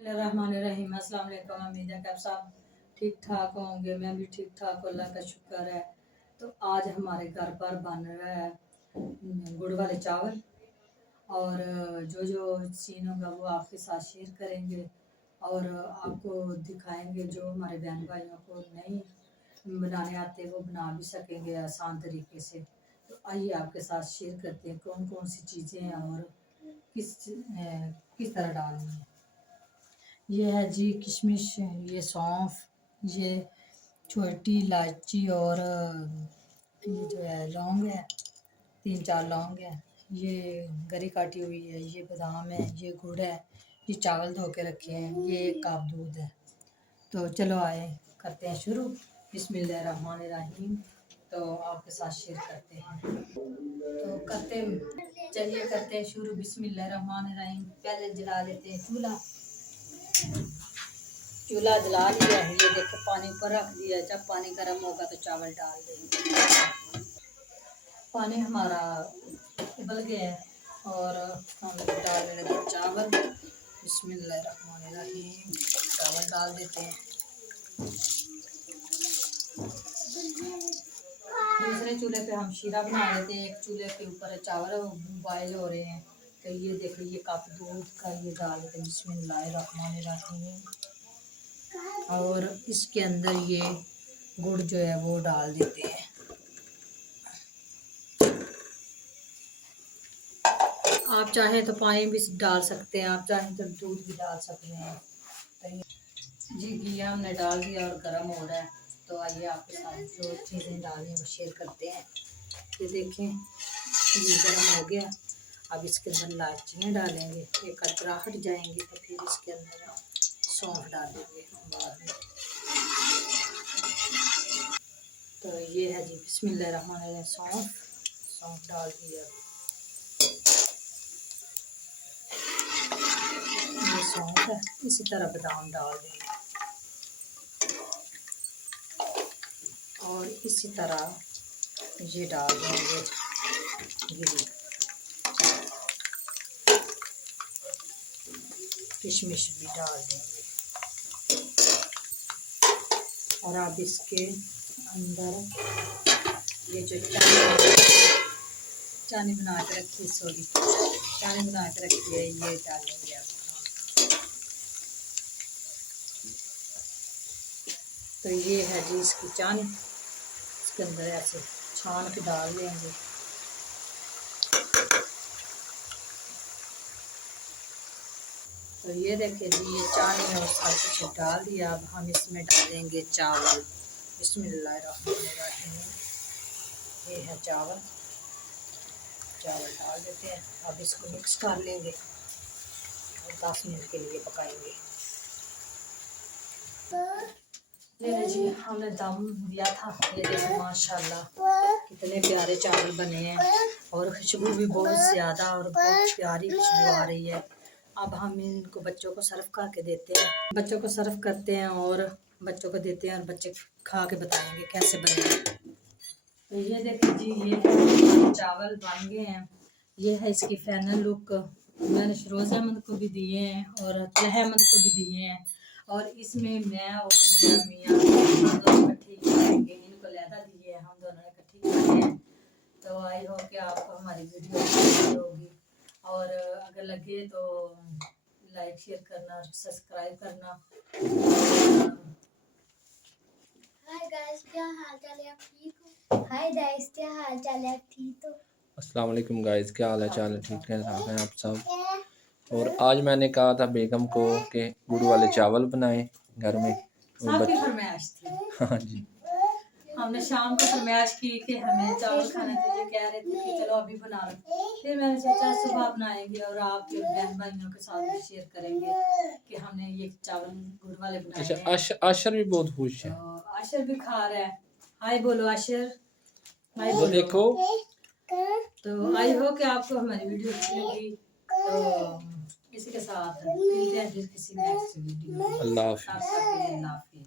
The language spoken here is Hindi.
रहमानिर्रहीम। अस्सलाम वालेकुम। उम्मीद है कि आप सब ठीक ठाक होंगे। मैं भी ठीक ठाक हूँ, अल्लाह का शुक्र है। तो आज हमारे घर पर बन रहा है गुड़ वाले चावल, और जो जो सीन होगा वो आपके साथ शेयर करेंगे और आपको दिखाएंगे। जो हमारे बहन भाइयों को नहीं बनाने आते वो बना भी सकेंगे आसान तरीके से। तो आइए आपके साथ शेयर करते हैं कौन कौन सी चीज़ें हैं और किस तरह डालनी है। ये है जी किशमिश, ये सौंफ, ये छोटी इलायची और ये जो है लौंग है, 3-4 लौंग है, ये गरी काटी हुई है, ये बादाम है, ये गुड़ है, ये चावल धो के रखे हैं, ये 1 कप दूध है। तो चलो आए करते हैं शुरू। बिस्मिल्लाहिर्रहमानिर्रहीम। तो आपके साथ शेयर करते हैं, तो करते हैं शुरू। बिस्मिल्लाहिर्रहमानिर्रहीम। पहले जला लेते हैं चूल्हा जला लिया है। ये देखो पानी ऊपर रख दिया। जब पानी गर्म होगा तो चावल डाल देंगे। पानी हमारा उबल गया है और हम डालने लगे चावल। बिस्मिल्लाहिर्रहमानिर्रहीम। चावल डाल देते हैं। दूसरे चूल्हे पे हम शीरा बना लेते हैं। एक चूल्हे के ऊपर चावल बॉयल हो रहे हैं। तो ये देखिए ये कप दूध का ये डाल देते हैं। बिस्मिल्लाहिर्रहमानिर्रहीम। और इसके अंदर ये गुड़ जो है वो डाल देते हैं। आप चाहें तो पानी भी डाल सकते हैं, आप चाहें तो दूध भी डाल सकते हैं। तो जी घिया हमने डाल दिया और गर्म हो रहा है। तो आइए आपके साथ जो चीज़ें डालनी है वो शेयर करते हैं। ये देखें ये गर्म हो गया। अब इसके अंदर इलायचियाँ डालेंगे, ये कतरा हट जाएंगे तो फिर इसके अंदर सौंफ डालेंगे बाद में। तो ये है जी बिस्मिल्लाहिर्रहमानिर्रहीम। सौंफ डाल दिया। ये सौंफ है, इसी तरह बादाम डाल देंगे और इसी तरह ये डाल देंगे गिरी, किशमिश भी डाल देंगे। और अब इसके अंदर ये जो चानी बना के रखी है ये डालेंगे आप। तो ये है जी इसकी चानी, इसके अंदर ऐसे छान के डाल देंगे। तो ये देखिए जी ये चानी और सब कुछ डाल दिया। अब हम इसमें डालेंगे चावल। बिस्मिल्लाहिर्रहमानिर्रहीम। ये है चावल डाल देते हैं। अब इसको मिक्स कर लेंगे और 10 मिनट के लिए पकाएंगे। ये जी हमने दम दिया था। ये देखो माशाल्लाह कितने प्यारे चावल बने हैं और खुशबू भी बहुत ज़्यादा और बहुत प्यारी खुशबू आ रही है। अब हम इनको बच्चों को सर्व करके देते हैं। बच्चों को सर्व करते हैं और बच्चों को देते हैं और बच्चे खा के बताएंगे कैसे बने। तो ये देखिए जी ये चावल बन गए हैं। ये है इसकी फाइनल लुक। मैंने शरोज अहमद को भी दिए हैं और तलह अहमद को भी दिए हैं और इसमें मैं और मेरा मियाँ हम दोनों इकट्ठे खाएंगे। इनको लहदा दिए हैं, हम दोनों इकट्ठे खाए हैं। तो आई हो कि आपको हमारी वीडियो अच्छी होगी और अगर लगे तो लाइक शेयर करना, सब्सक्राइब करना। हाय गाइस, क्या हाल चाल है? आप ठीक हो? हाय गाइस, क्या हाल चाल है? आप ठीक हो? अस्सलाम वालेकुम गाइस, क्या हाल है चाल है? ठीक है आप सब। और आज मैंने कहा था बेगम को कि गुड़ वाले चावल बनाएं घर में। सबकी फरमाइश थी। हाँ जी, हमने शाम को फरमाइश की कि हमें चावल खाने के लिए कह रहे थे कि चलो अभी बना लो। फिर मैंने सोचा सुबह बनाएंगे और आपके बहन भाइयों के साथ भी शेयर करेंगे कि हमने ये चावल गुड़ वाले बनाए हैं। अच्छा आशर भी बहुत खुश है। तो आशर भी खा रहा है। हाय बोलो आशर, हाय वो बोलो। देखो। तो आई हो कि आपको हमारी वीडियो अच्छी लगी। तो इसी के साथ मिलते हैं फिर किसी नेक्स्ट वीडियो। अल्लाह हाफिज़। अल्लाह हाफिज़।